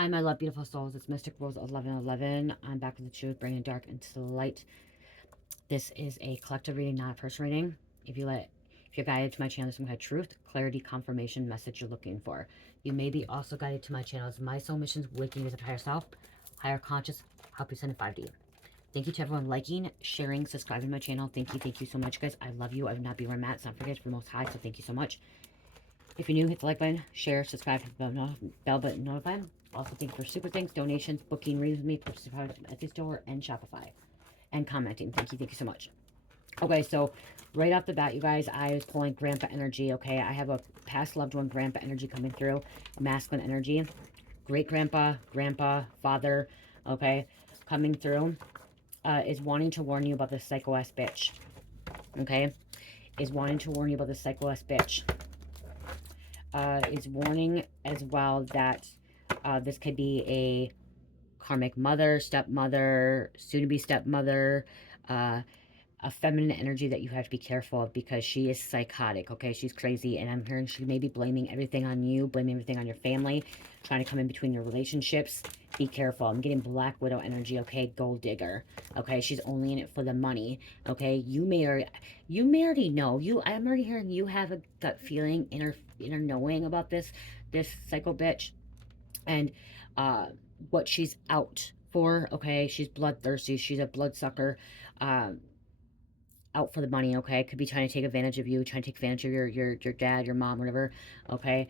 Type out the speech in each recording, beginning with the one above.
Hi, my love, beautiful souls. It's Mystic Rose 1111. I'm back with the truth, bringing dark into the light. This is a collective reading, not a personal reading. If you're guided to my channel, there's some kind of truth, clarity, confirmation message you're looking for. You may be also guided to my channel as my soul missions, waking you to higher self, higher conscious, help you send in 5D. Thank you to everyone liking, sharing, subscribing to my channel. Thank you so much, guys. I love you. I would not be where I'm at. It's not forget for the most high, so thank you so much. If you're new, hit the like button, share, subscribe, hit the bell button, notify. Also, thank you for super thanks, donations, booking readings with me, purchasing products at the store and Shopify, and commenting. Thank you so much. Okay, so right off the bat, you guys, I was pulling grandpa energy. Okay, I have a past loved one grandpa energy coming through, masculine energy, great grandpa, father. Okay, coming through, is wanting to warn you about the psycho ass bitch. Okay, is wanting to warn you about the psycho ass bitch. Is warning as well that this could be a karmic mother, stepmother, soon-to-be stepmother, a feminine energy that you have to be careful of because she is psychotic, okay? She's crazy, and I'm hearing she may be blaming everything on you, blaming everything on your family, trying to come in between your relationships. Be careful. I'm getting Black Widow energy, okay? Gold digger, okay? She's only in it for the money, okay? You may already know. I'm already hearing you have a gut feeling, inner knowing about this psycho bitch, and what she's out for, okay? She's bloodthirsty. She's a bloodsucker. Out for the money, okay? Could be trying to take advantage of you, trying to take advantage of your dad, your mom, whatever, okay?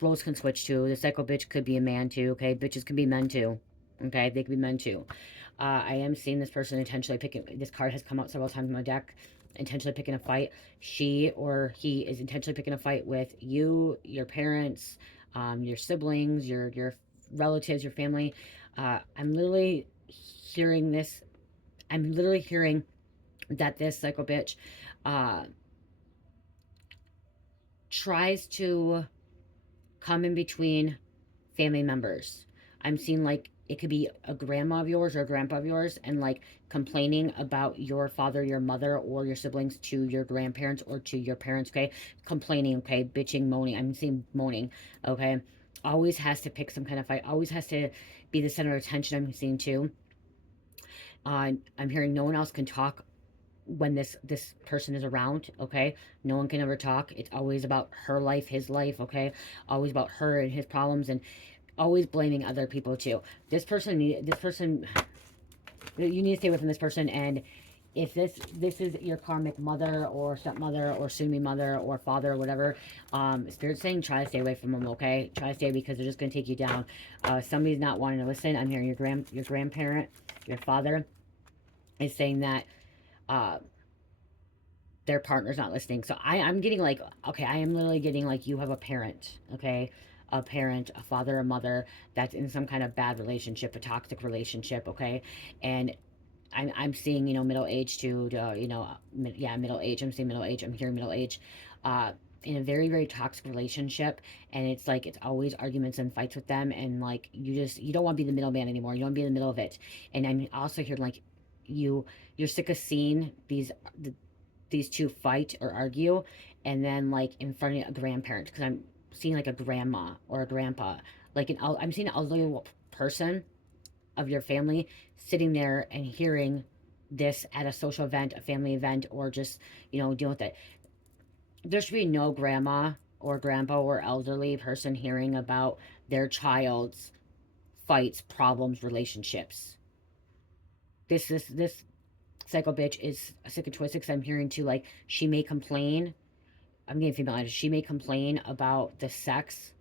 Roles can switch too. The psycho bitch could be a man too, okay? Bitches can be men too, okay? They could be men too. I am seeing this person intentionally picking, this card has come out several times in my deck, intentionally picking a fight. She or he is intentionally picking a fight with you, your parents, your siblings, your relatives, your family. I'm literally hearing this. I'm literally hearing that this psycho bitch tries to come in between family members. I'm seeing like it could be a grandma of yours or a grandpa of yours and like complaining about your father, your mother, or your siblings to your grandparents or to your parents, okay? Complaining, okay? Bitching, moaning. I'm seeing moaning, okay? Always has to pick some kind of fight. Always has to be the center of attention. I'm seeing too. I'm hearing no one else can talk when this person is around, okay? No one can ever talk. It's always about her life, his life, okay? Always about her and his problems, and always blaming other people too. You need to stay away from this person. And if this is your karmic mother or stepmother or soon-to-be mother or father or whatever, spirit's saying try to stay away from them, okay? Try to stay, because they're just going to take you down. Somebody's not wanting to listen. I'm hearing your grandparent, your father is saying that their partner's not listening. So I'm getting like, okay, I am literally getting like you have a parent, okay? A parent, a father, a mother that's in some kind of bad relationship, a toxic relationship, okay? And I'm seeing, middle age too, yeah, middle age. I'm seeing middle age. I'm hearing middle age. In a very, very toxic relationship. And it's like, it's always arguments and fights with them. And like, you don't want to be the middleman anymore. You don't want to be in the middle of it. And I'm also hearing like, you're sick of seeing these two fight or argue, and then like in front of a grandparent, because I'm seeing like a grandma or a grandpa, like I'm seeing an elderly person of your family sitting there and hearing this at a social event, a family event, or just dealing with it. There should be no grandma or grandpa or elderly person hearing about their child's fights, problems, relationships. This psycho bitch is sick and twisted, because I'm hearing too, like, she may complain. I'm getting female. She may complain about the sex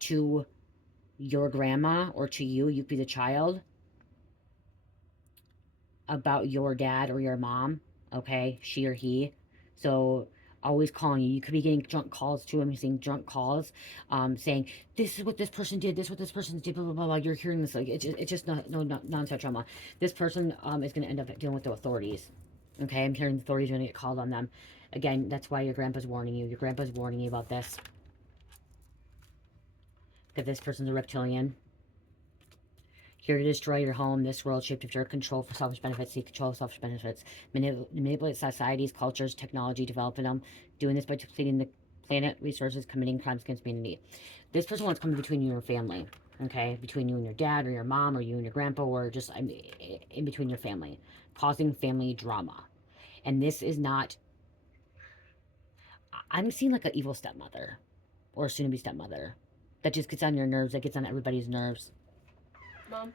to your grandma or to you. You could be the child, about your dad or your mom. Okay, she or he. So always calling you. You could be getting drunk calls too. I'm seeing drunk calls, saying this is what this person did. This is what this person did. Blah blah blah. Blah. You're hearing this like it's just no non-such trauma. This person is going to end up dealing with the authorities. Okay, I'm hearing the authorities are going to get called on them. Again, that's why your grandpa's warning you. Your grandpa's warning you about this. Because this person's a reptilian. Here to destroy your home, this world, shaped of your control for selfish benefits, seek control of selfish benefits, manipulate societies, cultures, technology, developing them, doing this by depleting the planet, resources, committing crimes against humanity. This person wants to come between you and your family. okay, between you and your dad or your mom or you and your grandpa or just I mean, in between your family, causing family drama. And this is not, I'm seeing like an evil stepmother or soon to be stepmother that just gets on your nerves, that gets on everybody's nerves. Mom,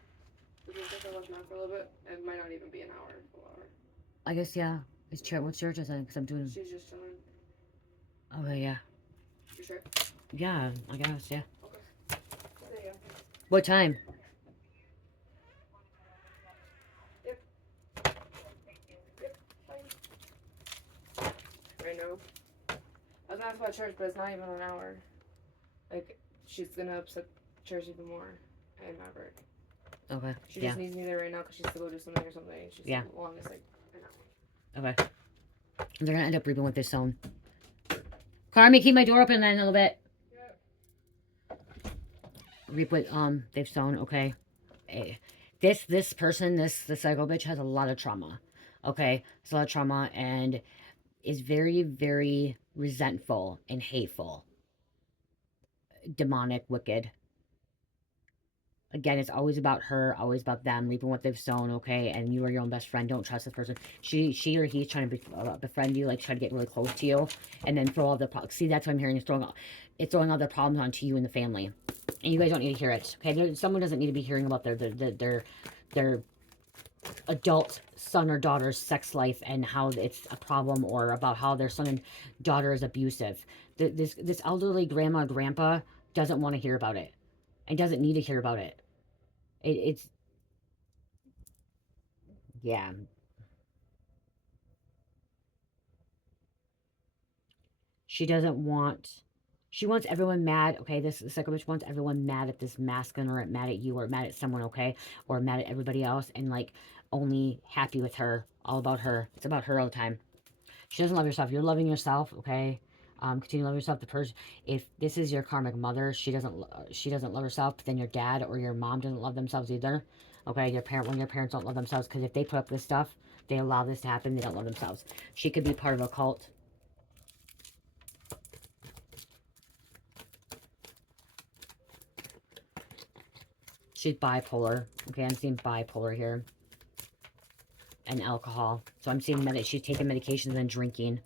would you think I watch mine for a little bit? It might not even be an hour, full hour. I guess, yeah. What church is it? Because I'm doing. She's just chilling. Okay, yeah. You sure? Yeah, I guess, yeah. Okay. There you go. What time? Yep. Yep. Fine. Right now. I was gonna ask about church, but it's not even an hour. Like, she's gonna upset church even more and Maverick. Okay. She just needs me there right now because she's to go do something or something. She's the longest, like, an hour. Okay. They're gonna end up reaping what they sown. Carmi, keep my door open then a little bit. Yeah. Reap what they've sown. Okay. This person, this psycho bitch has a lot of trauma. Okay, it's a lot of trauma and is very, very resentful and hateful. Demonic, wicked. Again, it's always about her, always about them, reaping what they've sown, okay? And you are your own best friend. Don't trust this person. She or he's trying to befriend you, like try to get really close to you, and then throw all the problems. See, that's what I'm hearing. It's throwing all their problems onto you and the family, and you guys don't need to hear it, okay? Someone doesn't need to be hearing about their adult son or daughter's sex life and how it's a problem, or about how their son and daughter is abusive. This elderly grandma or grandpa doesn't want to hear about it, and doesn't need to hear about it. It's, yeah. She doesn't want, she wants everyone mad, okay? This psycho bitch wants everyone mad at this masculine, or mad at you, or mad at someone, okay? Or mad at everybody else, and like only happy with her, all about her. It's about her all the time. She doesn't love herself. You're loving yourself, okay? Continue to love yourself. The person, if this is your karmic mother, she doesn't love herself. Then your dad or your mom doesn't love themselves either. Okay, when your parents don't love themselves, because if they put up this stuff, they allow this to happen. They don't love themselves. She could be part of a cult. She's bipolar. Okay, I'm seeing bipolar here. And alcohol. So I'm seeing she's taking medications and drinking.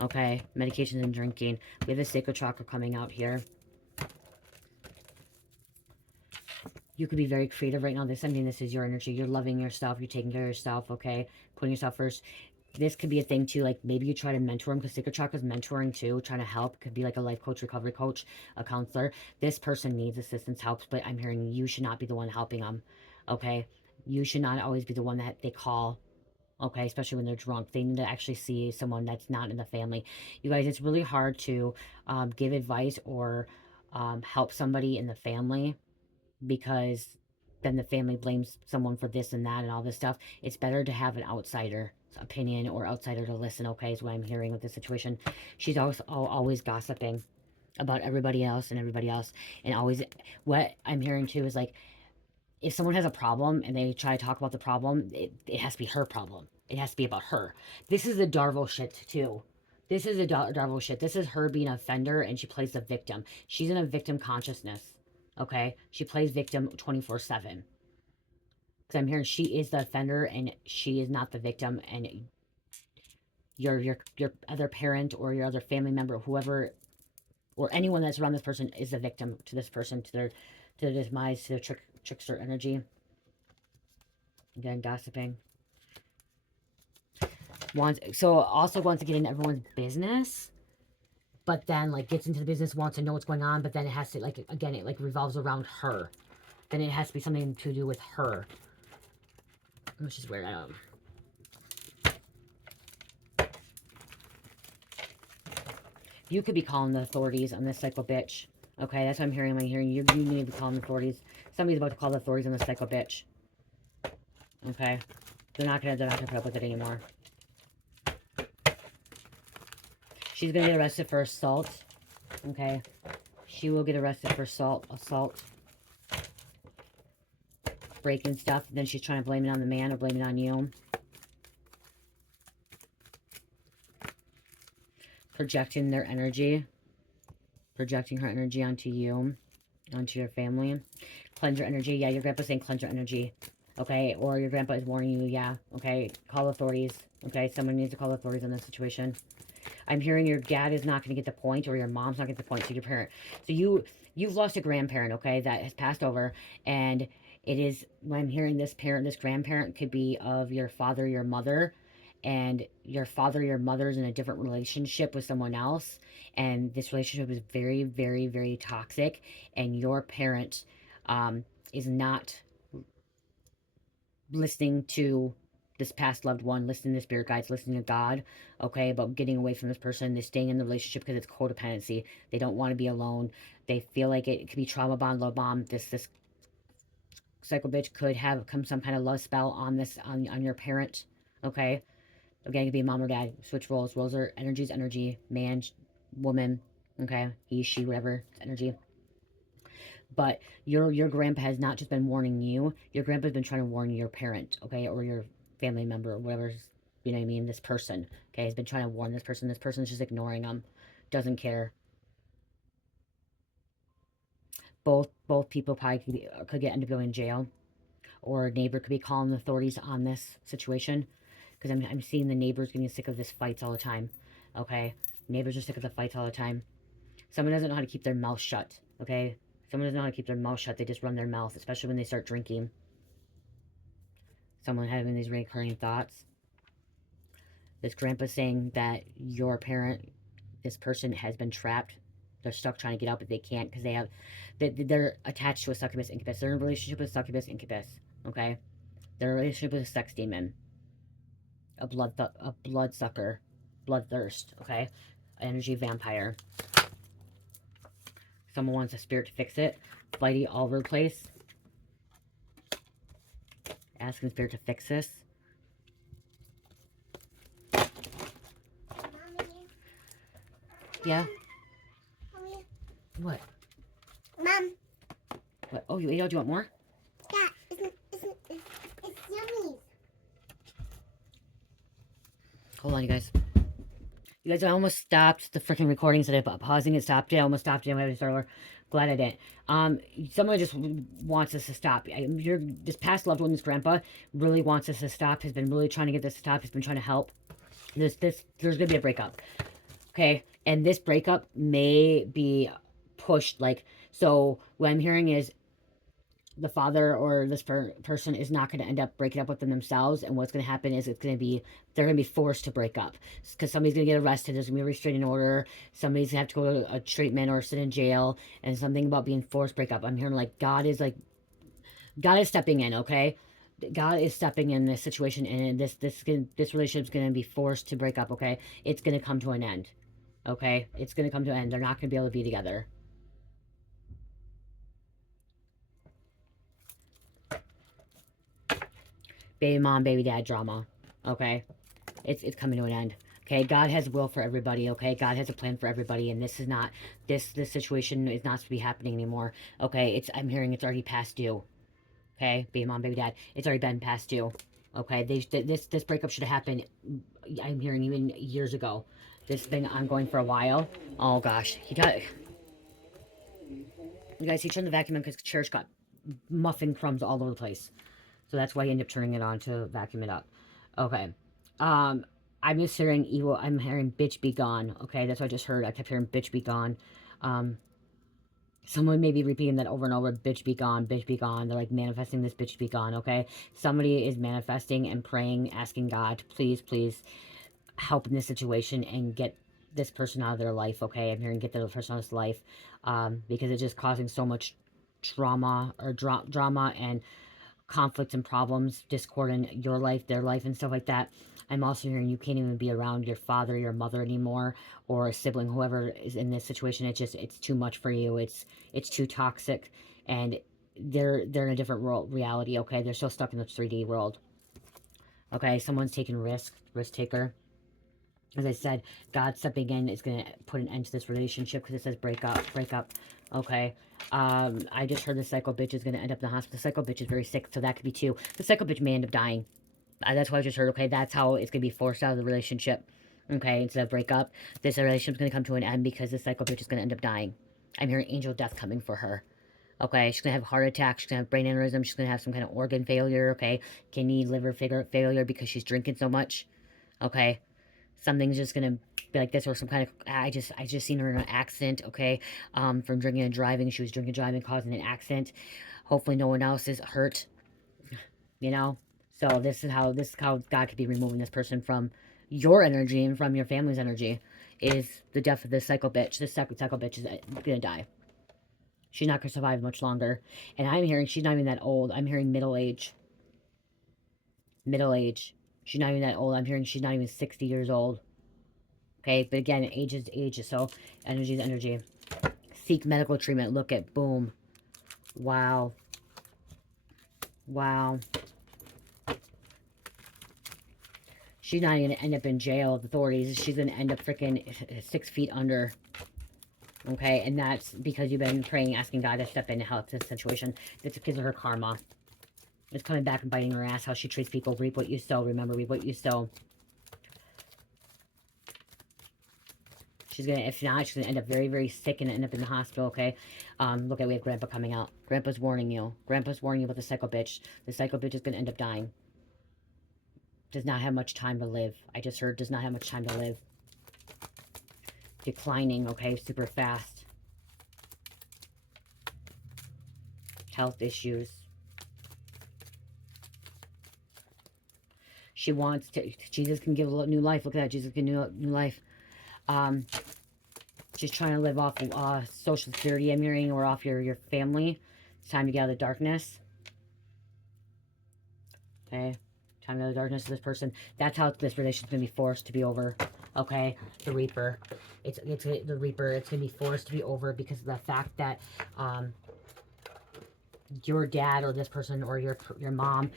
Okay, medications and drinking. We have the sacral chakra coming out here. You could be very creative right now. I mean, this is your energy. You're loving yourself. You're taking care of yourself, okay? Putting yourself first. This could be a thing, too. Like, maybe you try to mentor them, because sacral chakra is mentoring, too. Trying to help. Could be like a life coach, recovery coach, a counselor. This person needs assistance, help, but I'm hearing you should not be the one helping them, okay? You should not always be the one that they call, okay? Especially when they're drunk. They need to actually see someone that's not in the family. You guys, it's really hard to give advice or help somebody in the family, because then the family blames someone for this and that and all this stuff. It's better to have an outsider opinion or outsider to listen, okay, is what I'm hearing with the situation. She's always gossiping about everybody else, and always, what I'm hearing too is like, if someone has a problem and they try to talk about the problem, it has to be her problem. It has to be about her. This is the Darvo shit too. This is a Darvo shit. This is her being an offender, and she plays the victim. She's in a victim consciousness. Okay? She plays victim 24/7. Because I'm hearing she is the offender and she is not the victim, and your other parent or your other family member, whoever, or anyone that's around this person, is the victim to this person, to their demise, to their trickster energy. Again, gossiping. Also wants to get in everyone's business, but then like gets into the business, wants to know what's going on, but then it has to, like, again, it like revolves around her. Then it has to be something to do with her, which is weird. You could be calling the authorities on this psycho bitch. Okay, that's what I'm hearing. I'm hearing you need to be calling the authorities. Somebody's about to call the authorities on the psycho bitch. Okay, they're not gonna put up with it anymore. She's gonna get arrested for assault. Okay, she will get arrested for assault, breaking stuff. Then she's trying to blame it on the man or blame it on you. Projecting their energy. Projecting her energy onto you. onto your family. Cleanse your energy. Yeah, your grandpa's saying cleanse your energy. Okay, or your grandpa is warning you. Yeah, okay. Call authorities. Okay, someone needs to call authorities on this situation. I'm hearing your dad is not going to get the point, or your mom's not going to get the point. So your parent. So you've lost a grandparent, okay, that has passed over, and it is. When I'm hearing this parent, this grandparent could be of your father, your mother, and your father, your mother is in a different relationship with someone else, and this relationship is very, very, very toxic, and your parent is not listening to this past loved one, listening to spirit guides, listening to God, okay, about getting away from this person. They're staying in the relationship because it's codependency. They don't want to be alone. They feel like it could be trauma bond, love bomb. This psycho bitch could have come some kind of love spell on this on your parent, okay. Again, it could be mom or dad. Switch roles. Roles are energies, energy, man, woman, okay, he, she, whatever, energy. But your grandpa has not just been warning you. Your grandpa's been trying to warn your parent, okay, or your family member, or whatever's, you know what I mean. This person, okay, has been trying to warn this person. This person's just ignoring them, doesn't care. Both people probably could get end up going in jail, or a neighbor could be calling the authorities on this situation. Because I'm seeing the neighbors getting sick of this fights all the time. Okay, neighbors are sick of the fights all the time. Someone doesn't know how to keep their mouth shut. Okay, someone doesn't know how to keep their mouth shut. They just run their mouth, especially when they start drinking. Someone having these recurring thoughts. This grandpa saying that your parent, this person has been trapped. They're stuck trying to get out, but they can't because they're attached to a succubus incubus. They're in a relationship with a succubus incubus. Okay, they're in a relationship with a sex demon, a bloodsucker, bloodthirst. Okay, energy vampire. Someone wants a spirit to fix it. Flighty all over the place. Asking spirit to fix this. Mommy. Yeah. Mommy. What? Mom. What? Oh, you ate all? Do you want more? Yeah, it's yummy. Hold on, you guys. You guys, I almost stopped the freaking recording instead of pausing it. Stopped it. I almost stopped it. I had to start over. Glad I didn't. Someone just wants us to stop. This past loved one, this grandpa, really wants us to stop. Has been really trying to get this to stop. Has been trying to help. There's gonna be a breakup. Okay, and this breakup may be pushed. Like, so what I'm hearing is the father or this person is not going to end up breaking up with them themselves, and what's going to happen is they're going to be forced to break up because somebody's going to get arrested. There's going to be a restraining order. Somebody's going to have to go to a treatment or sit in jail, and something about being forced to break up. I'm hearing God is stepping in. Okay, God is stepping in this situation, and this relationship's going to be forced to break up. Okay, it's going to come to an end. Okay, it's going to come to an end. They're not going to be able to be together. Baby mom, baby dad drama. Okay, it's coming to an end. Okay, God has a will for everybody. Okay, God has a plan for everybody, and this is not this situation is not to be happening anymore. Okay, I'm hearing it's already past due. Okay, baby mom, baby dad, it's already been past due. Okay, this breakup should have happened. I'm hearing even years ago. This has been ongoing for a while. Oh gosh, you guys, he turned the vacuum on because the chairs got muffin crumbs all over the place. So that's why you end up turning it on to vacuum it up. Okay. I'm just hearing evil. I'm hearing bitch be gone. Okay, that's what I just heard. I kept hearing bitch be gone. Someone may be repeating that over and over. Bitch be gone, bitch be gone. They're like manifesting this bitch be gone. Okay, somebody is manifesting and praying, asking God to please, please help in this situation and get this person out of their life. Okay, I'm hearing get the person out of his life because it's just causing so much trauma or drama and conflicts and problems, discord in your life, their life, and stuff like that. I'm also hearing you can't even be around your father, your mother anymore, or a sibling, whoever is in this situation. It's too much for you. It's too toxic, and they're in a different reality. Okay, they're still stuck in the 3D world. Okay, someone's taking risk taker. As I said, God stepping in is going to put an end to this relationship because it says break up. Okay. I just heard the psycho bitch is going to end up in the hospital. The psycho bitch is very sick, so that could be too. The psycho bitch may end up dying. That's what I just heard. Okay, that's how it's going to be forced out of the relationship. Okay, instead of break up, this relationship's going to come to an end because the psycho bitch is going to end up dying. I'm hearing angel death coming for her. Okay, she's gonna have a heart attack. She's gonna have brain aneurysm. She's gonna have some kind of organ failure. Okay, kidney, liver failure because she's drinking so much. Okay, something's just gonna be like this, or some kind of. I just seen her in an accident. Okay, from drinking and driving. She was drinking and driving, causing an accident. Hopefully, no one else is hurt. You know. So this is how God could be removing this person from your energy and from your family's energy. Is the death of this psycho bitch. This psycho bitch is gonna die. She's not going to survive much longer. And I'm hearing she's not even that old. I'm hearing middle age. Middle age. She's not even that old. I'm hearing she's not even 60 years old. Okay, but again, age is age, so energy is energy. Seek medical treatment. Look at, boom. Wow. Wow. She's not even going to end up in jail with authorities. She's going to end up freaking 6 feet under. Okay, and that's because you've been praying, asking God to step in and help this situation. It's because of her karma. It's coming back and biting her ass. How she treats people. Reap what you sow. Remember, reap what you sow. She's going to, if not, she's going to end up very, very sick and end up in the hospital, okay? Look at, we have Grandpa coming out. Grandpa's warning you. Grandpa's warning you about the psycho bitch. The psycho bitch is going to end up dying. Does not have much time to live. I just heard does not have much time to live. Declining, okay? Super fast. Health issues. She wants to, Jesus can give a new life. Look at that, Jesus can give new life. She's trying to live off Social Security, I'm hearing, or off your family. It's time to get out of the darkness. Okay, time to get out of the darkness of this person. That's how this relationship's going to be forced to be over. Okay, the Reaper. It's the Reaper. It's going to be forced to be over because of the fact that your dad or this person or your mom,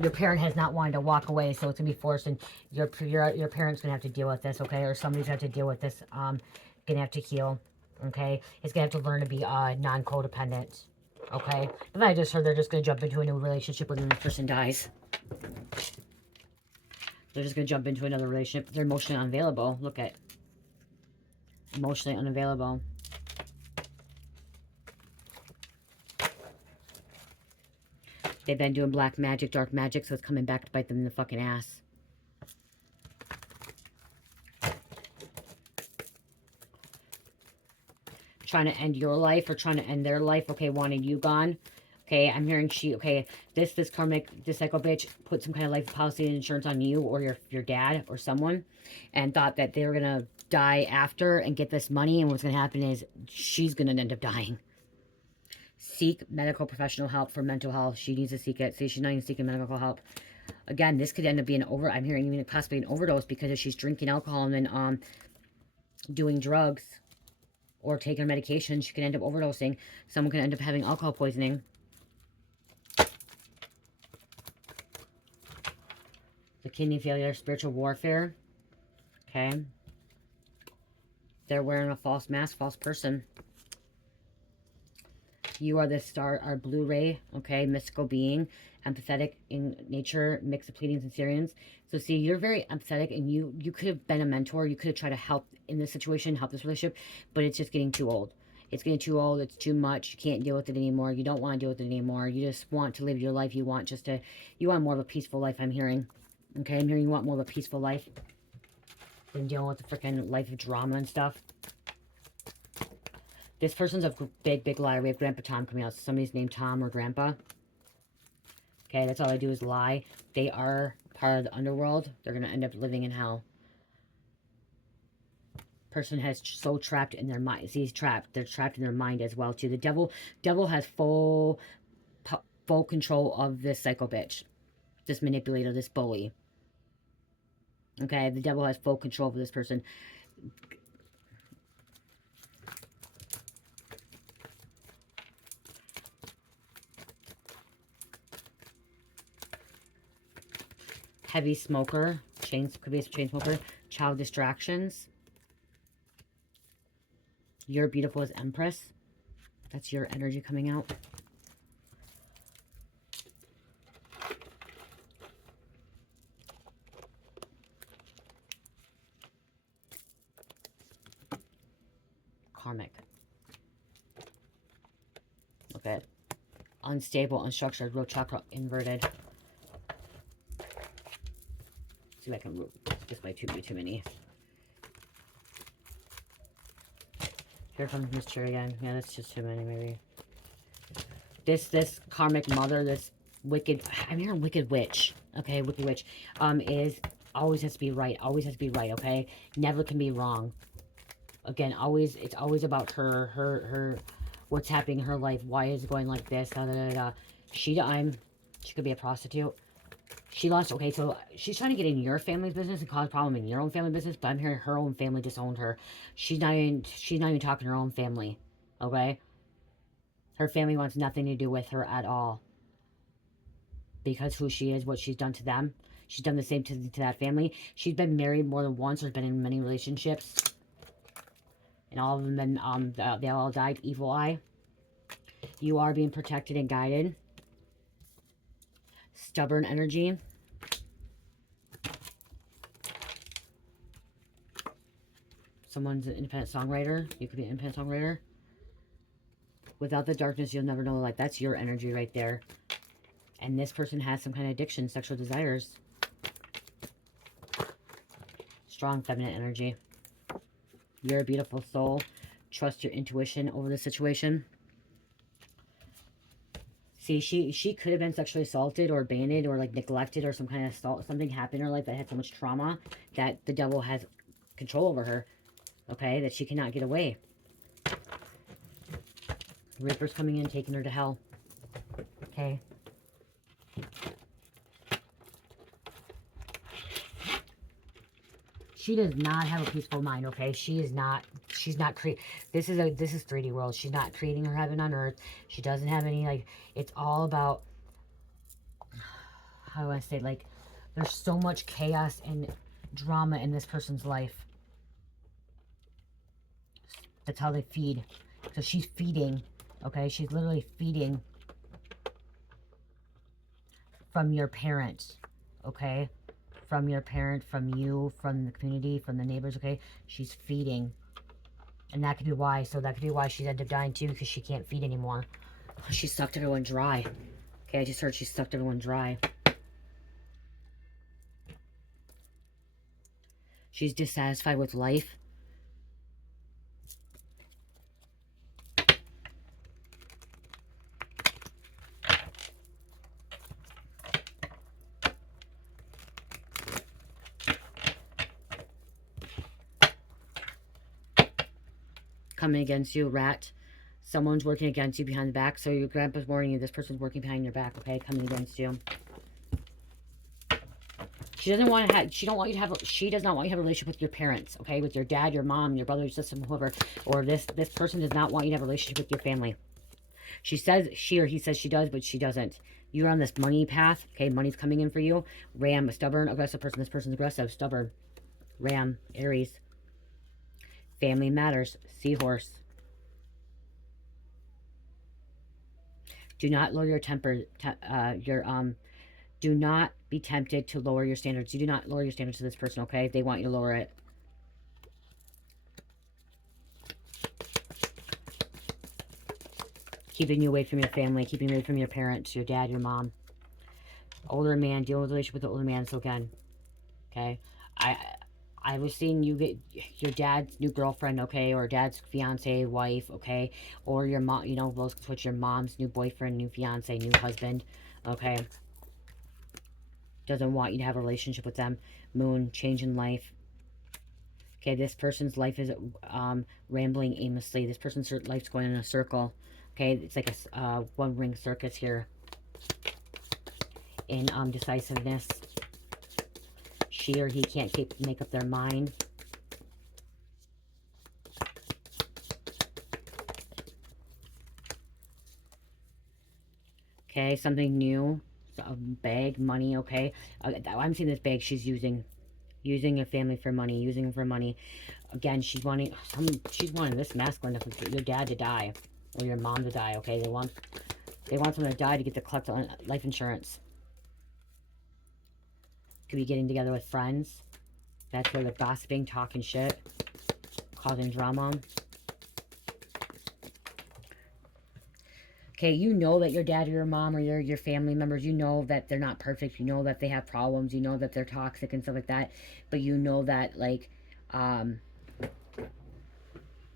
your parent has not wanted to walk away, so it's gonna be forced, and your parent's gonna have to deal with this, okay? Or somebody's gonna have to deal with this. Gonna have to heal, okay? It's gonna have to learn to be non-codependent, okay? But I just heard they're just gonna jump into a new relationship when this person dies. They're just gonna jump into another relationship. They're emotionally unavailable. Look at emotionally unavailable. They've been doing black magic, dark magic, so it's coming back to bite them in the fucking ass. Trying to end your life or trying to end their life. Okay, wanting you gone. Okay, I'm hearing this karmic, this psycho bitch put some kind of life policy and insurance on you or your dad or someone and thought that they were going to die after and get this money, and what's going to happen is she's going to end up dying. Seek medical professional help for mental health. She needs to seek it. See, she's not even seeking medical help. Again, this could end up being I'm hearing even possibly an overdose because if she's drinking alcohol and then doing drugs or taking her medication, she can end up overdosing. Someone can end up having alcohol poisoning. The kidney failure, spiritual warfare. Okay. They're wearing a false mask, false person. You are the star, our Blu-ray, okay, mystical being, empathetic in nature, mix of pleadings and Syrians. So see, you're very empathetic, and you could have been a mentor. You could have tried to help in this situation, help this relationship, but it's just getting too old. It's getting too old. It's too much. You can't deal with it anymore. You don't want to deal with it anymore. You just want to live your life. You want more of a peaceful life, I'm hearing. Okay, I'm hearing you want more of a peaceful life than dealing with the freaking life of drama and stuff. This person's a big, big liar. We have Grandpa Tom coming out. So somebody's named Tom or Grandpa. Okay, that's all they do is lie. They are part of the underworld. They're going to end up living in hell. Person has so trapped in their mind. See, he's trapped. They're trapped in their mind as well, too. The devil has full control of this psycho bitch. This manipulator, this bully. Okay, the devil has full control of this person. Heavy smoker, could be a chain smoker, child distractions. You're beautiful as Empress. That's your energy coming out. Karmic. unstable, unstructured, root chakra inverted. See if I can this might be too many. Here comes Miss Cherry again. Yeah, that's just too many, maybe. This karmic mother, this wicked, I'm hearing wicked witch. Okay, wicked witch. Is always has to be right. Always has to be right, okay? Never can be wrong. Again, always, it's always about her, what's happening in her life. Why is it going like this? Da, da, da, da. She could be a prostitute. She lost, okay, so she's trying to get in your family's business and cause a problem in your own family business, but I'm hearing her own family disowned her. She's not even talking to her own family, okay? Her family wants nothing to do with her at all. Because who she is, what she's done to them. She's done the same to that family. She's been married more than once or been in many relationships. And all of them been, they all died. Evil eye. You are being protected and guided. Stubborn energy. Someone's an independent songwriter. You could be an independent songwriter. Without the darkness, you'll never know the light. That's your energy right there. And this person has some kind of addiction, sexual desires. Strong feminine energy. You're a beautiful soul. Trust your intuition over the situation. See, she could have been sexually assaulted or abandoned or like neglected or some kind of assault. Something happened in her life that had so much trauma that the devil has control over her. Okay, that she cannot get away. Reaper's coming in, taking her to hell. Okay. She does not have a peaceful mind, okay? She's not creating, this is 3D world. She's not creating her heaven on earth. She doesn't have any, like, it's all about, how do I say, like, there's so much chaos and drama in this person's life. That's how they feed. So she's feeding, okay? She's literally feeding from your parents, okay? From your parent, from you, from the community, from the neighbors, okay? She's feeding. And that could be why. So that could be why she's ended up dying too, because she can't feed anymore. She sucked everyone dry. Okay, I just heard she sucked everyone dry. She's dissatisfied with life. Coming against you, rat. Someone's working against you behind the back. So your grandpa's warning you. This person's working behind your back, okay? Coming against you. She doesn't want to have, she does not want you to have a relationship with your parents, okay? With your dad, your mom, your brother, your sister, whoever. Or this person does not want you to have a relationship with your family. She says, she or he says she does, but she doesn't. You're on this money path, okay? Money's coming in for you. Ram, a stubborn, aggressive person. This person's aggressive, stubborn. Ram, Aries. Family matters. Seahorse. Do not lower your temper. Do not be tempted to lower your standards. You do not lower your standards to this person, okay? They want you to lower it. Keeping you away from your family, keeping you away from your parents, your dad, your mom. Older man, deal with a relationship with the older man. So again, okay? I was seeing you get your dad's new girlfriend, okay? Or dad's fiance, wife, okay? Or your mom, you know, those switch your mom's new boyfriend, new fiance, new husband, okay? Doesn't want you to have a relationship with them. Moon, change in life. Okay, this person's life is rambling aimlessly. This person's life's going in a circle. Okay, it's like a one-ring circus here. In decisiveness. She or he can't make up their mind. Okay, something new. A bag, money, okay? I'm seeing this bag she's using your family for money, using them for money. Again, she's wanting this masculine, your dad to die or your mom to die, okay? They want someone to die to get the collect life insurance. Could be getting together with friends. That's where they're gossiping, talking shit, causing drama. Okay, you know that your dad or your mom or your family members, you know that they're not perfect. You know that they have problems. You know that they're toxic and stuff like that. But you know that, like,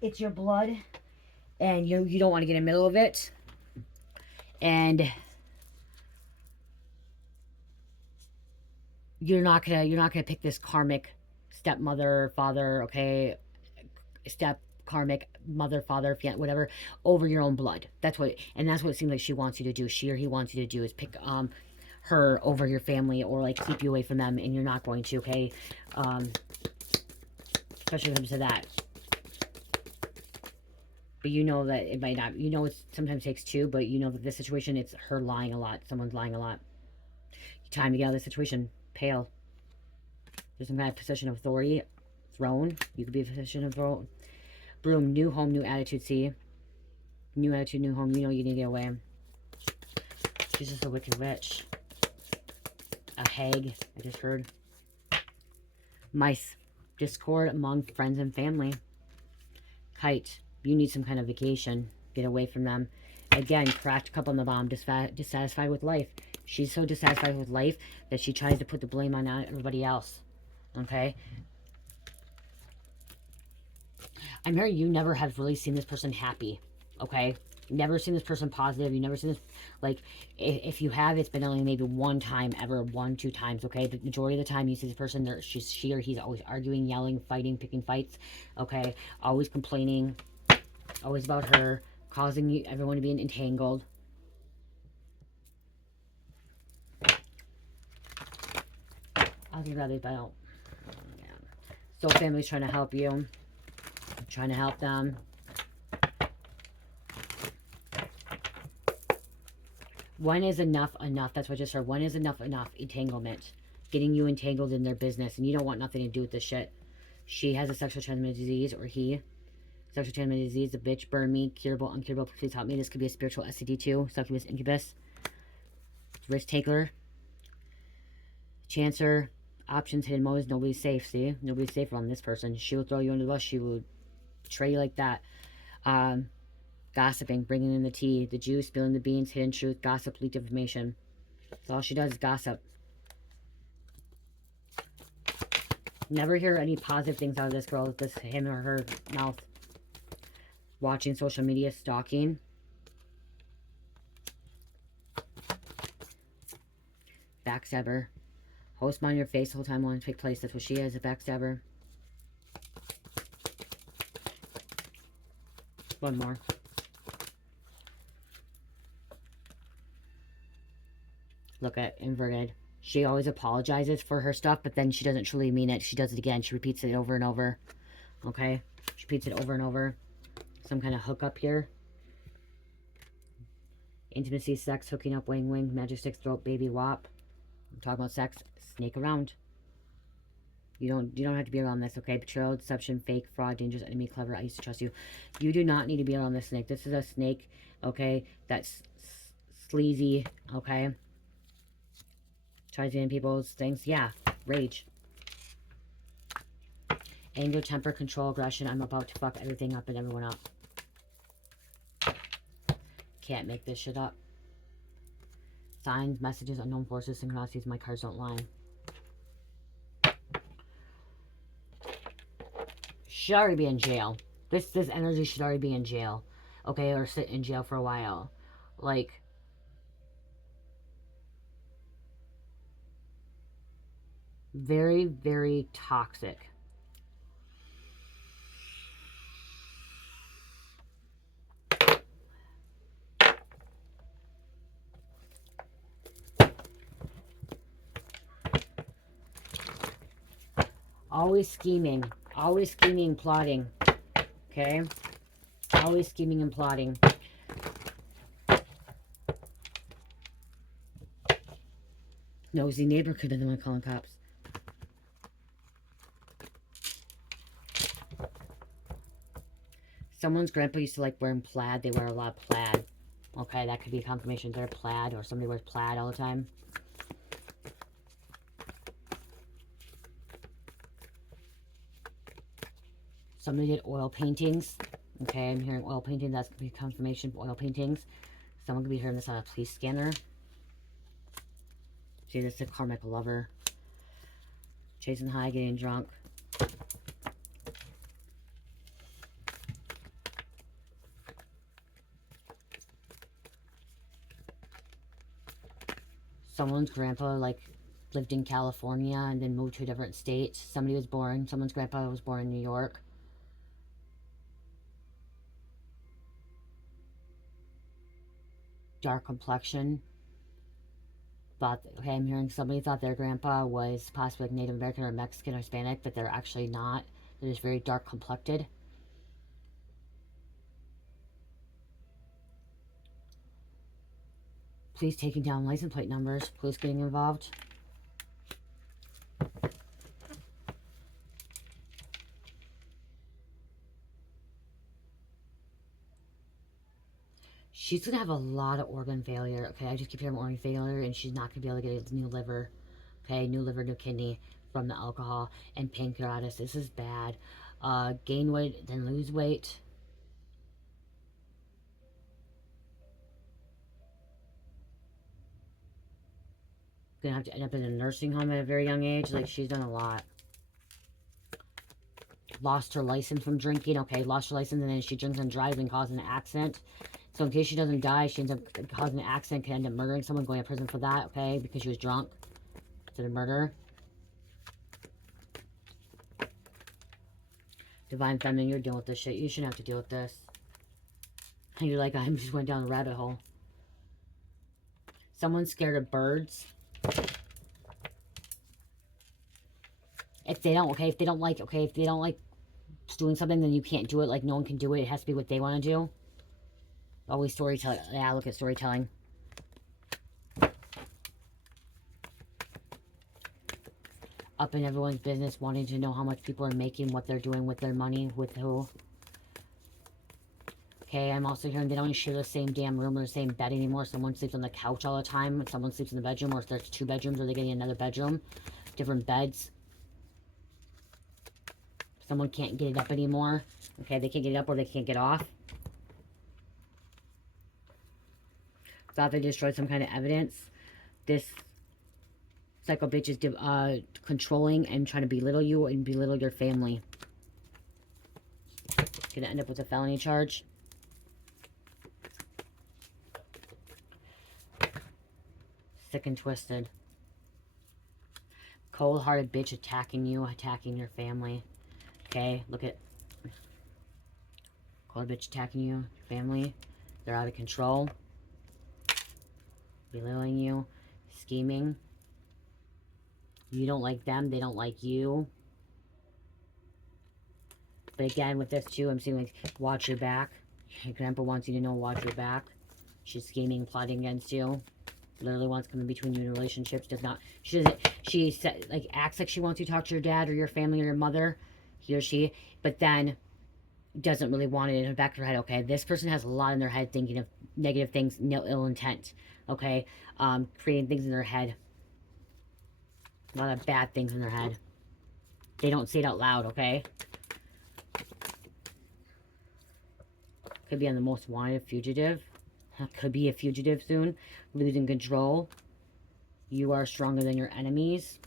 it's your blood, and you don't want to get in the middle of it. And you're not gonna pick this karmic stepmother, father, okay, step karmic mother, father, whatever, over your own blood. That's what it seems like she wants you to do. She or he wants you to do is pick her over your family, or like keep you away from them, and you're not going to, okay? Especially when it comes to that. But you know that it might not. You know it sometimes takes two, but you know that this situation, it's her lying a lot. Someone's lying a lot. Time to get out of this situation. Pale. There's some kind of position of authority. Throne. You could be a position of throne. Broom. New home, new attitude. See? New attitude, new home. You know you need to get away. She's just a wicked witch. A hag. I just heard. Mice. Discord among friends and family. Kite. You need some kind of vacation. Get away from them. Again, cracked cup on the bomb. Dissatisfied with life. She's so dissatisfied with life that she tries to put the blame on everybody else. Okay? I'm hearing you never have really seen this person happy. Okay? Never seen this person positive. You never seen this, like, if you have, it's been only maybe one time ever, 1-2 times, okay? The majority of the time you see this person, she or he's always arguing, yelling, fighting, picking fights, okay? Always complaining, always about her, causing everyone to be entangled. I'll give that, but I don't. Yeah. Soul family's trying to help you. Trying to help them. When is enough enough? That's what I just heard. When is enough enough? Entanglement. Getting you entangled in their business, and you don't want nothing to do with this shit. She has a sexual transmitted disease, or he. Sexual transmitted disease, the bitch, burn me, curable, uncurable, please help me. This could be a spiritual STD too. Succubus, incubus. Risk taker. Chancer. Options, hidden motives. Nobody's safe, see? Nobody's safe around this person. She will throw you under the bus. She will betray you like that. Gossiping, bringing in the tea, the juice, spilling the beans, hidden truth, gossip, leaked information. That's all she does is gossip. Never hear any positive things out of this girl, this him or her mouth. Watching social media, stalking. Backstabber. Host mind your face the whole time wanting to take place. That's what she is, a backstabber. One more. Look at inverted. She always apologizes for her stuff, but then she doesn't truly mean it. She does it again. She repeats it over and over. Okay? She repeats it over and over. Some kind of hookup here. Intimacy, sex, hooking up, wing, wing, magic stick, throat, baby, wop. I'm talking about sex. Snake around. You don't have to be around this, okay? Betrayal, deception, fake, fraud, dangerous, enemy, clever. I used to trust you. You do not need to be around this snake. This is a snake, okay? That's sleazy, okay? Tries to get in people's things. Yeah. Rage. Anger, temper, control, aggression. I'm about to fuck everything up and everyone up. Can't make this shit up. Signs, messages, unknown forces, synchronicities. My cards don't lie. Should already be in jail. This energy should already be in jail. Okay? Or sit in jail for a while. Like, very, very toxic. Always scheming, plotting. Okay? Always scheming and plotting. Nosy neighbor could have been the one calling cops. Someone's grandpa used to like wearing plaid. They wear a lot of plaid. Okay, that could be a confirmation they're plaid, or somebody wears plaid all the time. Somebody did oil paintings. Okay, I'm hearing oil painting. That's going to be confirmation of oil paintings. Someone could be hearing this on a police scanner. See, this is a karmic lover. Chasing high, getting drunk. Someone's grandpa, like, lived in California and then moved to a different state. Someone's grandpa was born in New York. Dark complexion. Okay, I'm hearing somebody thought their grandpa was possibly like Native American or Mexican or Hispanic, but they're actually not. They're just very dark complected. Police taking down license plate numbers. Police getting involved. She's going to have a lot of organ failure. Okay, I just keep hearing organ failure, and she's not going to be able to get a new liver. Okay, new liver, new kidney from the alcohol and pancreatitis. This is bad. Gain weight, then lose weight. Gonna have to end up in a nursing home at a very young age. Like, she's done a lot. Lost her license from drinking. Okay, lost her license, and then she drinks and drives and causes an accident. So in case she doesn't die, she ends up causing an accident, can end up murdering someone, going to prison for that, okay? Because she was drunk. Instead of murder. Divine Feminine, you're dealing with this shit. You shouldn't have to deal with this. And you're like, I just went down a rabbit hole. Someone's scared of birds. If they don't like doing something, then you can't do it. Like, no one can do it. It has to be what they want to do. Always storytelling. Yeah, look at storytelling. Up in everyone's business, wanting to know how much people are making, what they're doing with their money, with who. Okay, I'm also hearing they don't share the same damn room or the same bed anymore. Someone sleeps on the couch all the time. Someone sleeps in the bedroom, or if there's 2 bedrooms, or they're getting another bedroom. Different beds. Someone can't get it up anymore. Okay, they can't get it up or they can't get off. Thought they destroyed some kind of evidence. This psycho bitch is controlling and trying to belittle you and belittle your family. Gonna end up with a felony charge. Sick and twisted. Cold-hearted bitch attacking you, attacking your family. Okay, look at cold bitch attacking you, your family. They're out of control. Belittling you, scheming. You don't like them, they don't like you. But again, with this too, I'm seeing like, watch your back. Your grandpa wants you to know, watch your back. She's scheming, plotting against you. Literally wants to come in between you in relationships. She said, like, acts like she wants you to talk to your dad or your family or your mother, he or she, but then doesn't really want it in the back of her head. Okay, this person has a lot in their head, thinking of negative things, no ill intent. Okay, creating things in their head. A lot of bad things in their head. They don't say it out loud, okay? Could be on the most wanted fugitive. Could be a fugitive soon. Losing control. You are stronger than your enemies.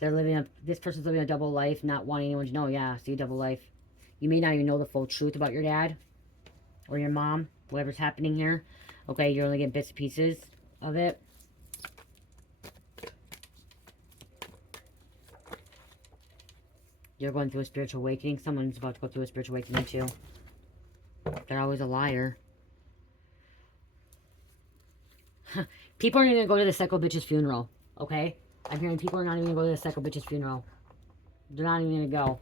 This person's living a double life, not wanting anyone to know. Yeah, see, double life. You may not even know the full truth about your dad or your mom, whatever's happening here. Okay, you're only getting bits and pieces of it. You're going through a spiritual awakening. Someone's about to go through a spiritual awakening too. They're always a liar. People aren't even going to go to the psycho bitch's funeral. Okay? I'm hearing people are not even going to go to the psycho bitch's funeral. They're not even going to go.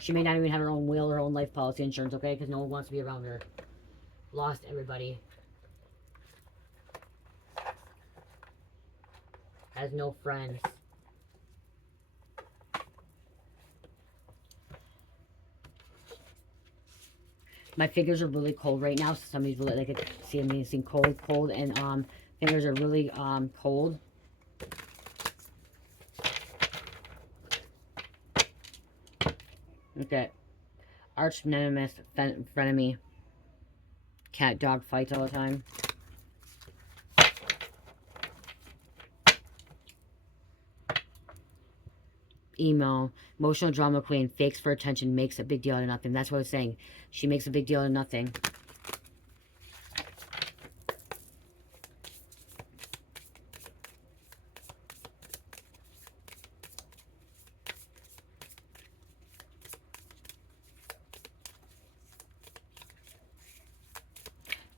She may not even have her own will or her own life policy insurance, okay? Because no one wants to be around her. Lost everybody. Has no friends. My fingers are really cold right now. So somebody's really, like, I can see me seeing cold, and fingers are really cold. Okay. arch nemesis, frenemy. Cat dog fights all the time. Emo, emotional drama queen, fakes for attention, makes a big deal out of nothing. That's what I was saying. She makes a big deal out of nothing.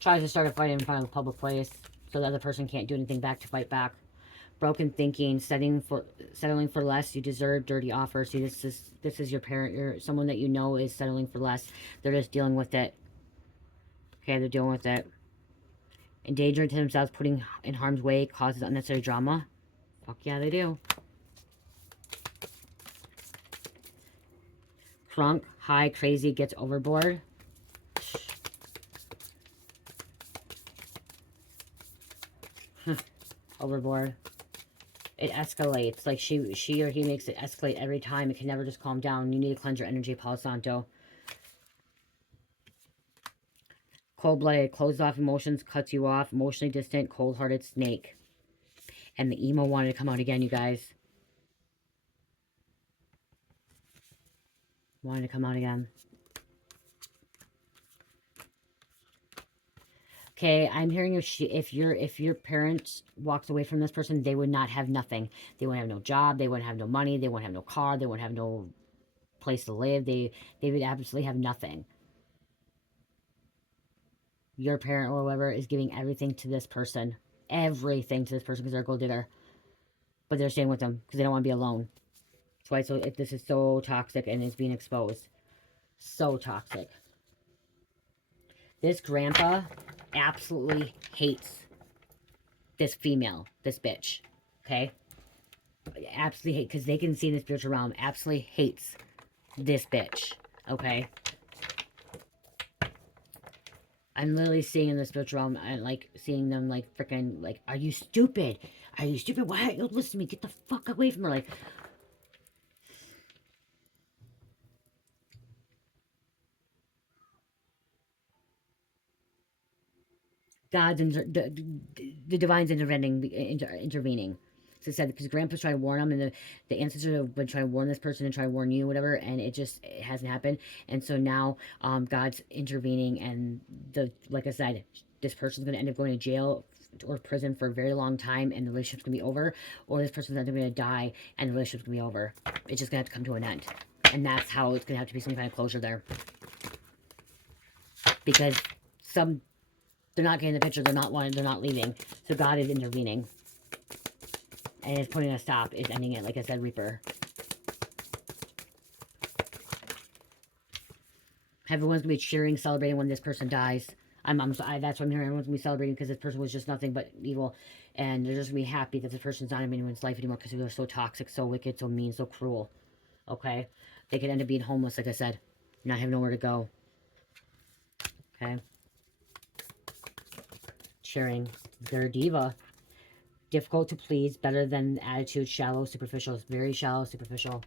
Tries to start a fight in front of a public place so the other person can't do anything back to fight back. Broken thinking, settling for less. You deserve dirty offers. See, this is your parent, someone that you know is settling for less. They're just dealing with it. Okay, they're dealing with it. Endangering to themselves, putting in harm's way, causes unnecessary drama. Fuck yeah, they do. Crunk, high, crazy, gets overboard. Overboard. It escalates. Like she or he makes it escalate every time. It can never just calm down. You need to cleanse your energy, Palo Santo. Cold-blooded, closed off emotions, cuts you off. Emotionally distant, cold-hearted snake. And the emo wanted to come out again, you guys. Wanted to come out again. Okay, I'm hearing if your parents walked away from this person, they would not have nothing. They wouldn't have no job. They wouldn't have no money. They wouldn't have no car. They wouldn't have no place to live. They would absolutely have nothing. Your parent or whoever is giving everything to this person. Everything to this person because they're a gold digger. But they're staying with them because they don't want to be alone. That's why this is so toxic and it's being exposed. So toxic. This grandpa absolutely hates this female, this bitch. Okay? Absolutely hate, because they can see in the spiritual realm, absolutely hates this bitch. Okay? I'm literally seeing in the spiritual realm, and like seeing them like freaking like, are you stupid? Are you stupid? Why don't you listen to me? Get the fuck away from her. Like, the divine's intervening. So it said, because Grandpa's trying to warn him, and the ancestors have been trying to warn this person and try to warn you, whatever, and it hasn't happened. And so now, God's intervening, and like I said, this person's going to end up going to jail or prison for a very long time, and the relationship's going to be over, or this person's either going to die, and the relationship's going to be over. It's just going to have to come to an end. And that's how it's going to have to be some kind of closure there. Because they're not getting the picture, they're not leaving. So God is intervening. And it's putting a stop, it's ending it, like I said, Reaper. Everyone's gonna be cheering, celebrating when this person dies. That's what I'm hearing. Everyone's gonna be celebrating because this person was just nothing but evil. And they're just gonna be happy that this person's not in anyone's life anymore because they were so toxic, so wicked, so mean, so cruel. Okay? They could end up being homeless, like I said. Not having nowhere to go. Okay? Cheering. They're a diva. Difficult to please, better than attitude, shallow, superficial. It's very shallow, superficial.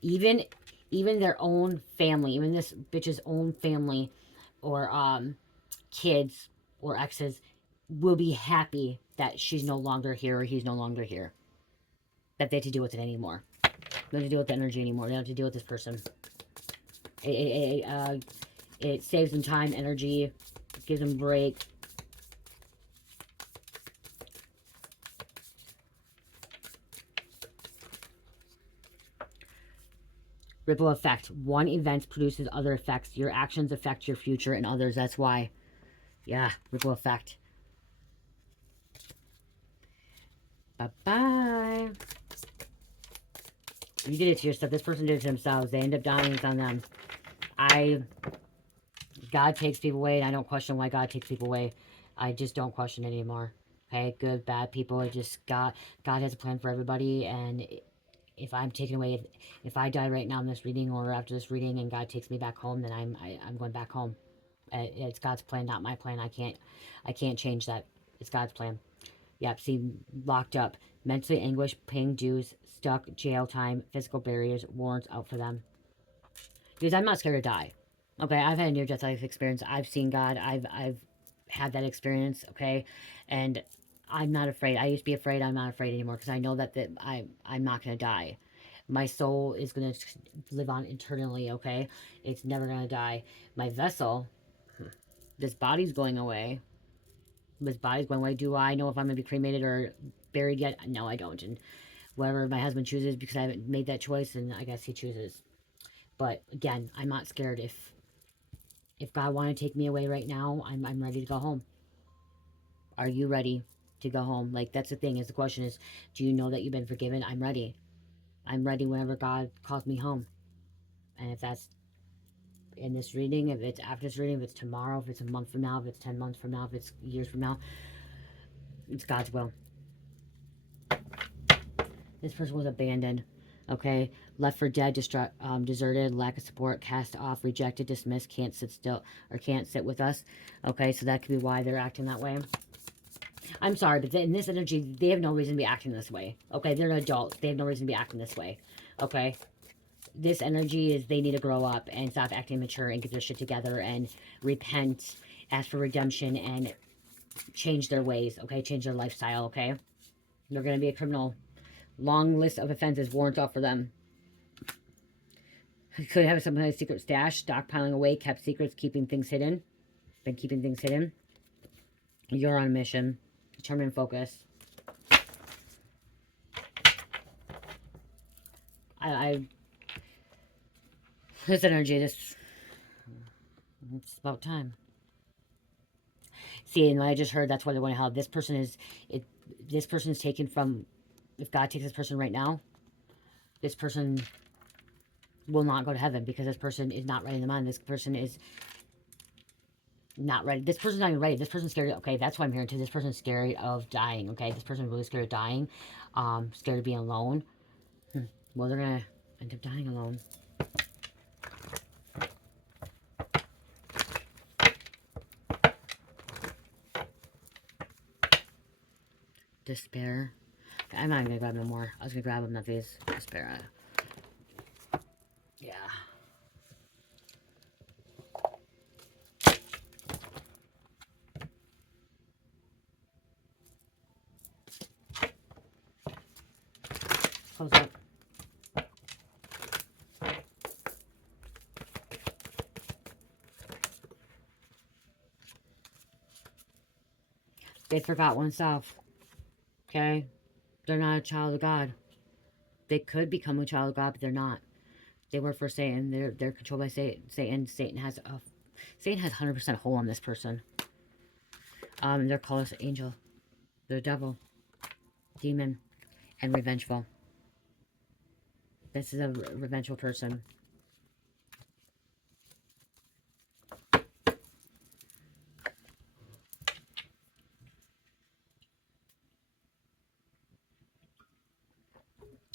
Even their own family, even this bitch's own family or kids or exes will be happy that she's no longer here or he's no longer here. That they have to deal with it anymore. They don't have to deal with the energy anymore. They don't have to deal with this person. It saves them time, energy, gives them a break. Ripple effect. One event produces other effects. Your actions affect your future and others. That's why. Yeah, ripple effect. Bye-bye. You did it to yourself. This person did it to themselves. They end up dying. It's on them. God takes people away, and I don't question why God takes people away. I just don't question it anymore. Okay, good, bad people. It just God has a plan for everybody, and if I'm taken away, if I die right now in this reading or after this reading, and God takes me back home, then I'm going back home. It's God's plan, not my plan. I can't change that. It's God's plan. Yep. See, locked up, mentally anguished, paying dues, stuck, jail time, physical barriers, warrants out for them. Because I'm not scared to die. Okay, I've had a near-death life experience. I've seen God. I've had that experience. Okay, and I'm not afraid. I used to be afraid. I'm not afraid anymore because I know that I'm not gonna die. My soul is gonna live on eternally. Okay, it's never gonna die. My vessel, this body's going away. This body's going away. Do I know if I'm gonna be cremated or buried yet? No, I don't. And whatever my husband chooses, because I haven't made that choice, and I guess he chooses. But again, I'm not scared. If God wanted to take me away right now, I'm ready to go home. Are you ready to go home? Like, that's the thing. Is the question is, do you know that you've been forgiven? I'm ready. I'm ready whenever God calls me home. And if that's in this reading, if it's after this reading, if it's tomorrow, if it's a month from now, if it's 10 months from now, if it's years from now, it's God's will. This person was abandoned. Okay, left for dead, deserted, lack of support, cast off, rejected, dismissed, can't sit still, or can't sit with us. Okay, so that could be why they're acting that way. I'm sorry, but in this energy, they have no reason to be acting this way. Okay, they're adults. They have no reason to be acting this way. Okay, this energy is they need to grow up and stop acting mature and get their shit together and repent, ask for redemption, and change their ways. Okay, change their lifestyle. Okay, they're going to be a criminal. Long list of offenses warrants out for them. Could have some kind of secret stash, stockpiling away, kept secrets, keeping things hidden. Been keeping things hidden. You're on a mission. Determined focus. This energy, it's about time. See, and I just heard that's why they want to help. This person is, this person is taken from, if God takes this person right now, this person will not go to heaven because this person is not ready in the mind. This person is not ready. This person's not even ready. This person's scared. Okay, that's what I'm hearing too. This person's scared of dying. Okay, this person's really scared of dying. Scared of being alone. Well, they're gonna end up dying alone. Despair. Okay, I'm not gonna grab no more. I was gonna grab them, not these. Despair. Yeah. Close up. They forgot oneself. Okay? They're not a child of God. They could become a child of God, but they're not. They work for Satan. They're controlled by Satan. Satan has 100% hold on this person. They're called as angel. They're devil, demon, and revengeful. This is a revengeful person.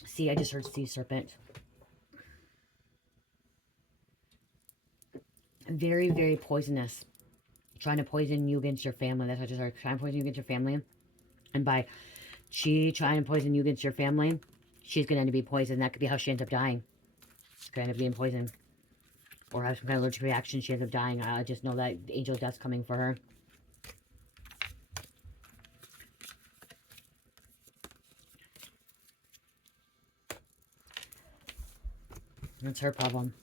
See, I just heard sea serpent. Very, very poisonous. Trying to poison you against your family. That's what I just heard. Trying to poison you against your family. And by she trying to poison you against your family, she's going to end up being poisoned. That could be how she ends up dying. She's going to end up being poisoned. Or have some kind of allergic reaction. She ends up dying. I just know that angel death's coming for her. That's her problem.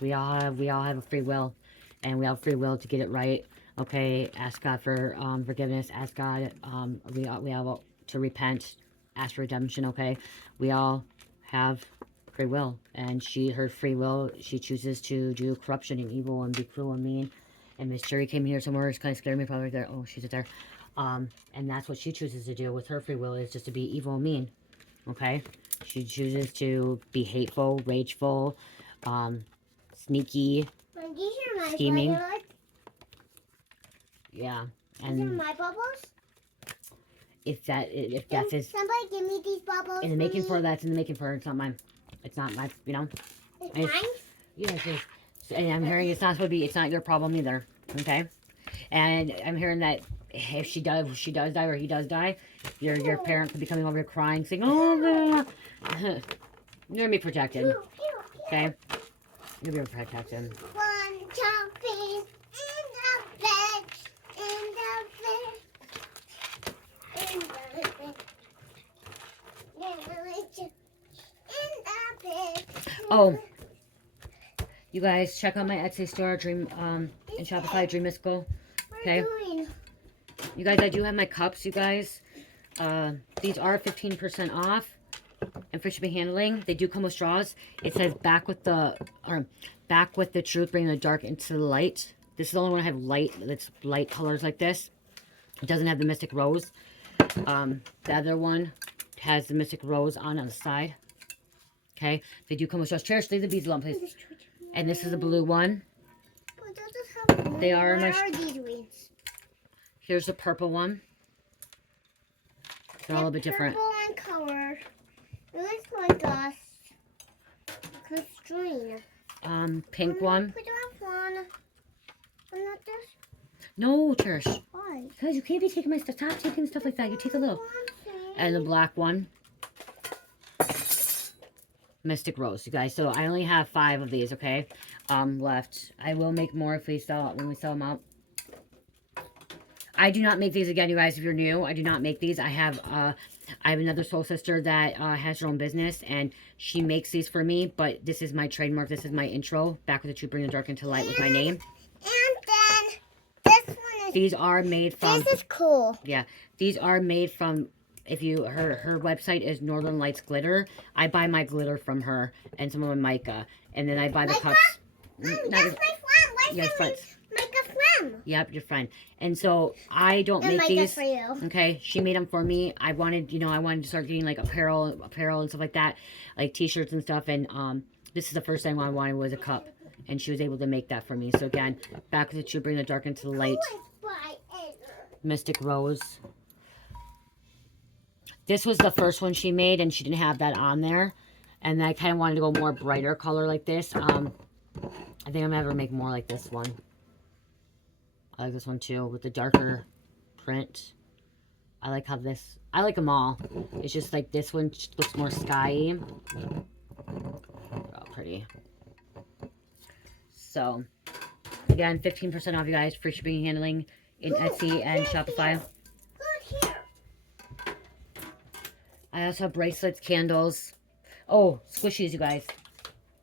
We all have a free will, and we have free will to get it right. Okay, ask God for forgiveness. Ask God. We have to repent. Ask for redemption. Okay, we all have free will, and her free will, she chooses to do corruption and evil and be cruel and mean. And Miss Cherry came here somewhere. It's kind of scared me. Probably right there. Oh, she's right there. And that's what she chooses to do with her free will, is just to be evil and mean. Okay, she chooses to be hateful, rageful, sneaky, scheming. Yeah, These are and my bubbles. if that's his Somebody give me these bubbles. in the making for, that's in the making for. It's not mine. It's not my. You know. It's It's, mine. yeah, and I'm hearing it's not supposed to be. It's not your problem either. Okay, and I'm hearing that if she does die or he does die, your parent could be coming over here crying, saying, "Oh, no." You're gonna be protected. Okay, you're gonna be protected. Why? Oh, you guys, check out my Etsy store, and Shopify, Dream Mystical. Okay. You guys, I do have my cups, you guys. These are 15% off. And for shipping handling, they do come with straws. It says back with the truth, bringing the dark into the light. This is the only one I have that's light colors like this. It doesn't have the Mystic Rose. The other one has the Mystic Rose on the side. Okay, they do come with straws. Cherish, leave the beads alone, please. And this is the blue one. They are Where are these ones? Here's the purple one. They're all a little bit different. Purple and color. It looks like us. Constrain. Pink one. Put off one. And not this. No, Cherish. Why? Because you can't be taking my stuff. Stop taking stuff like that. You take a little. And the black one. Mystic Rose, you guys. So I only have 5 of these, okay? Left. I will make more if we sell when we sell them out. I do not make these again, you guys. If you're new, I do not make these. I have another soul sister that has her own business, and she makes these for me. But this is my trademark. This is my intro. Back with the truth, bring the dark into light with my name. And then this one is. These are made from. This is cool. Yeah, these are made from. If you her website is Northern Lights Glitter. I buy my glitter from her and some of my mica, and then I buy the cups. That's my friend. Where's Yes, my friends. friend? Yep, your friend. And so I don't And make Micah these. for you. Okay, she made them for me. I wanted to start getting like apparel and stuff like that, like t-shirts and stuff. And this is the first thing I wanted was a cup, and she was able to make that for me. So again, back to the truth, bring the dark into the light. Mystic Rose. This was the first one she made, and she didn't have that on there. And I kind of wanted to go more brighter color like this. I think I'm gonna have her make more like this one. I like this one too with the darker print. I like how this. I like them all. It's just like this one looks more skyy. Oh, pretty. So, again, 15% off, you guys. Free shipping and handling in Etsy and Shopify. I also have bracelets, candles. Oh, squishies, you guys.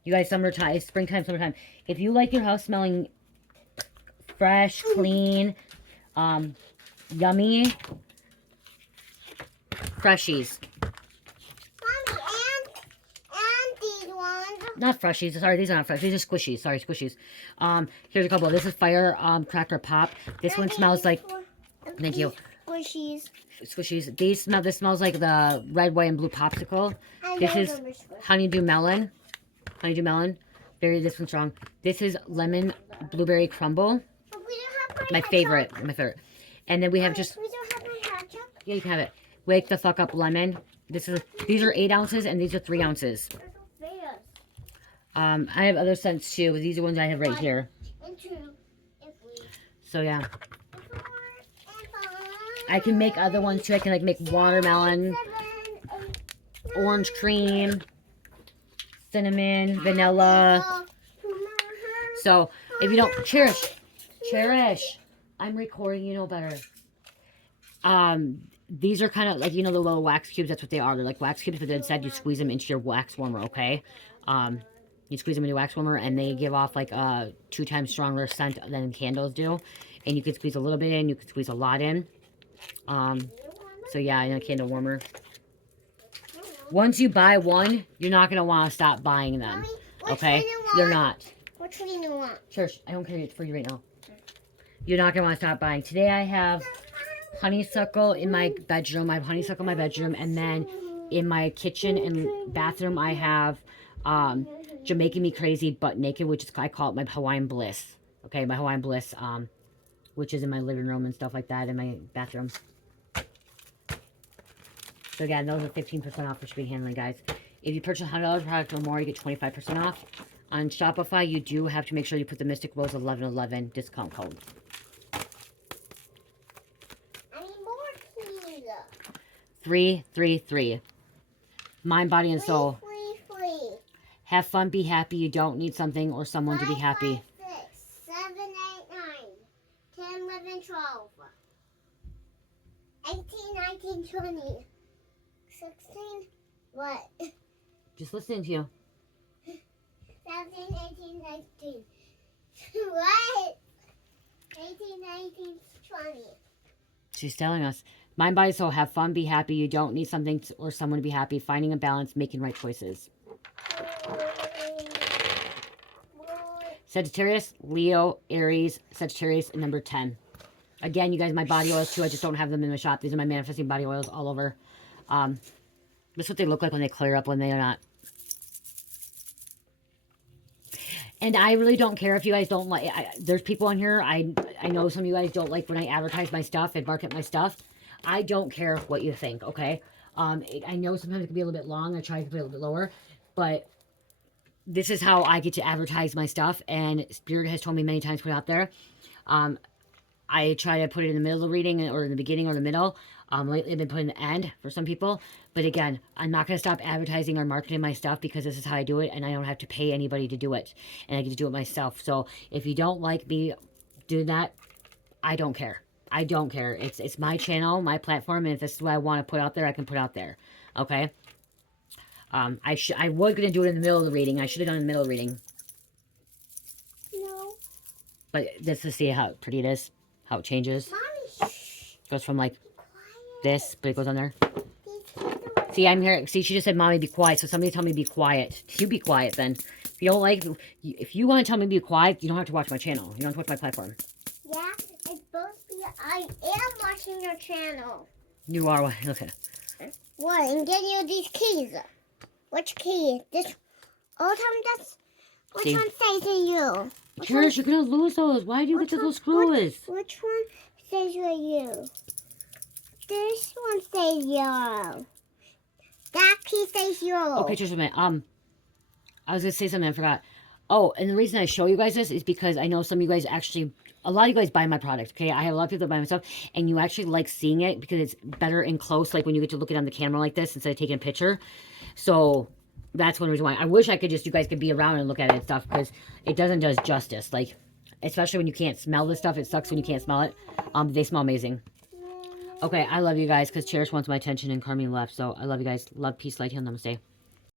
You guys, summertime, springtime, summertime. If you like your house smelling fresh, clean, yummy, freshies. Mommy, and these ones. Not freshies. Sorry, these are not fresh. These are squishies. Sorry, squishies. Here's a couple. This is Fire Cracker Pop. This one smells like. Thank you. Squishies. Squishies. This smells like the red, white, and blue popsicle. This is honeydew melon. Honeydew melon. This one's strong. This is lemon blueberry crumble. My favorite. My favorite. And then we have just. We don't have my ketchup. Yeah, you can have it. Wake the fuck up lemon. These are 8 ounces and these are 3 ounces. I have other scents too. But these are ones I have right here. So yeah. I can make other ones too. I can like make watermelon, orange cream, cinnamon, vanilla. So if you don't cherish. I'm recording, you know better. These are kind of like, the little wax cubes. That's what they are. They're like wax cubes, but instead you squeeze them into your wax warmer. Okay. You squeeze them into your wax warmer, and they give off like a 2 times stronger scent than candles do. And you can squeeze a little bit in. You can squeeze a lot in. So yeah, in a candle warmer. Once you buy one, you're not going to want to stop buying them. Okay? You're not. Which one do you want? Sure, I don't care for you right now. You're not going to want to stop buying. Today I have honeysuckle in my bedroom. I have honeysuckle in my bedroom. And then in my kitchen and bathroom, I have Jamaican Me Crazy Butt Naked, which is, I call it my Hawaiian Bliss. Okay, my Hawaiian Bliss, which is in my living room and stuff like that, in my bathroom. So again, those are 15% off for shipping handling, guys. If you purchase $100 product or more, you get 25% off. On Shopify, you do have to make sure you put the Mystic Rose 1111 discount code. I need more, please. 333. Mind, body, and soul. Free. Have fun, be happy. You don't need something or someone to be happy. 5, 6, 7, 8, 9, 10, 11, 12, 18, 19, 20, 16. What? Just listening to you. 17, 18, 19. What? 18, 19, 20. She's telling us, mind, body, soul, have fun, be happy. You don't need something or someone to be happy. Finding a balance, making right choices. Sagittarius, Leo, Aries, Sagittarius, and number 10. Again, you guys, my body oils too. I just don't have them in the shop. These are my manifesting body oils all over. This is what they look like when they clear up, when they are not. And I really don't care if you guys don't like. There's people on here. I know some of you guys don't like when I advertise my stuff and market my stuff. I don't care what you think. Okay. I know sometimes it can be a little bit long. I try to put it a little bit lower, but this is how I get to advertise my stuff. And Spirit has told me many times, put it out there. I try to put it in the middle of the reading or in the beginning or the middle. Lately I've been putting the end for some people. But again, I'm not going to stop advertising or marketing my stuff because this is how I do it. And I don't have to pay anybody to do it. And I get to do it myself. So if you don't like me doing that, I don't care. I don't care. It's my channel, my platform. And if this is what I want to put out there, I can put out there. Okay? I was going to do it in the middle of the reading. I should have done it in the middle of the reading. No. But just to see how pretty it is. How it changes. Mommy, Goes from like quiet. this, but it goes on there. These kids are See, I'm here. See, she just said, Mommy, be quiet. So somebody tell me be quiet. You be quiet then. If you don't like, if you want to tell me be quiet, you don't have to watch my channel. You don't have to watch my platform. Yeah, it's both be. I am watching your channel. You are. Okay. What? And get you these keys. Which key? This. All time. That's. Which See? one says you? Which Cherish, you're going to lose those. Why do you get those little screws? Which one says you? This one says you. That key says you. Okay, just a minute. I was going to say something. I forgot. Oh, and the reason I show you guys this is because I know some of you guys actually, a lot of you guys buy my product, okay? I have a lot of people that buy my stuff, and you actually like seeing it because it's better and close, like when you get to look it on the camera like this instead of taking a picture. So that's one reason why. I wish I could just, you guys could be around and look at it and stuff because it doesn't do justice. Like, especially when you can't smell this stuff. It sucks when you can't smell it. They smell amazing. Okay, I love you guys because Cherish wants my attention and Carmen left. So I love you guys. Love, peace, light, heal, namaste.